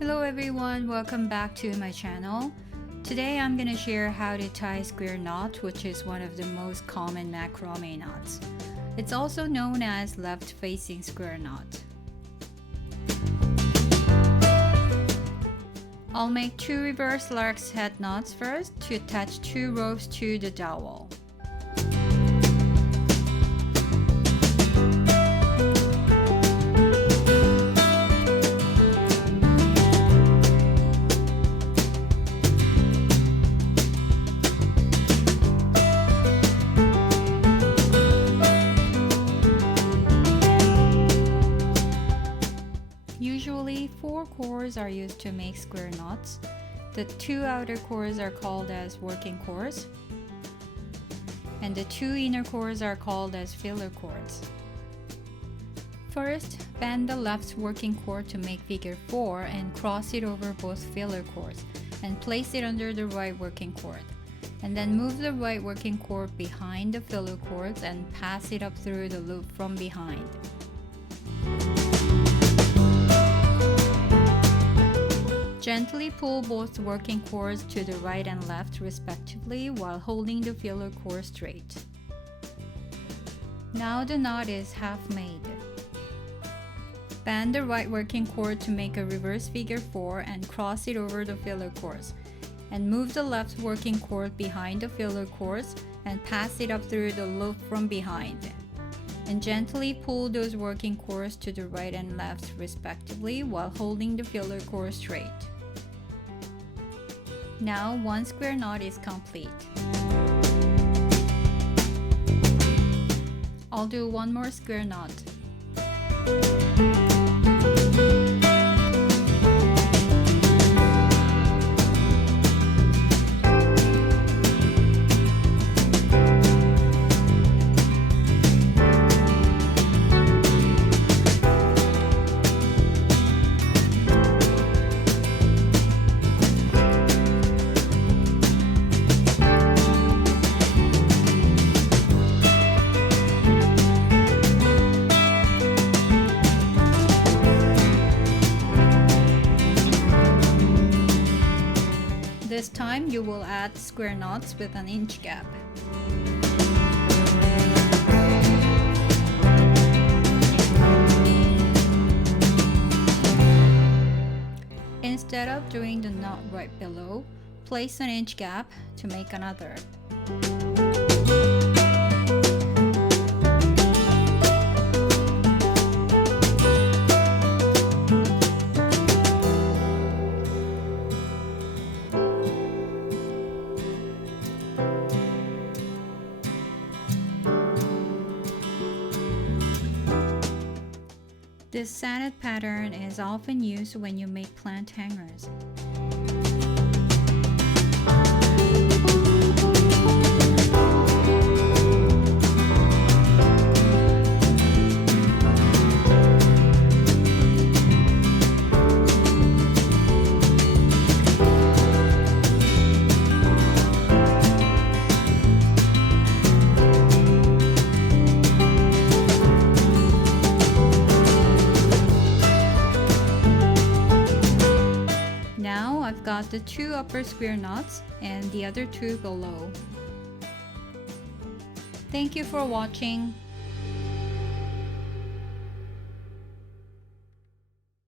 Hello everyone, welcome back to my channel. Today I'm going to share how to tie square knot, which is one of the most common macrame knots. It's also known as left facing square knot. I'll make 2 reverse lark's head knots first to attach 2 ropes to the dowel. Usually 4 cores are used to make square knots. The 2 outer cores are called as working cores, and the 2 inner cores are called as filler cores. First, bend the left working core to make figure 4 and cross it over both filler cores and place it under the right working cord. And then move the right working cord behind the filler cords and pass it up through the loop from behind. Gently pull both working cords to the right and left respectively while holding the filler cord straight. Now the knot is half made. Bend the right working cord to make a reverse figure 4 and cross it over the filler cords. And move the left working cord behind the filler cords and pass it up through the loop from behind. And gently pull those working cords to the right and left respectively while holding the filler cord straight. Now one square knot is complete. I'll do one more square knot. This time you will add square knots with an inch gap. Instead of doing the knot right below, place an inch gap to make another. This sanded pattern is often used when you make plant hangers. I've got the 2 upper square knots and the other 2 below. Thank you for watching.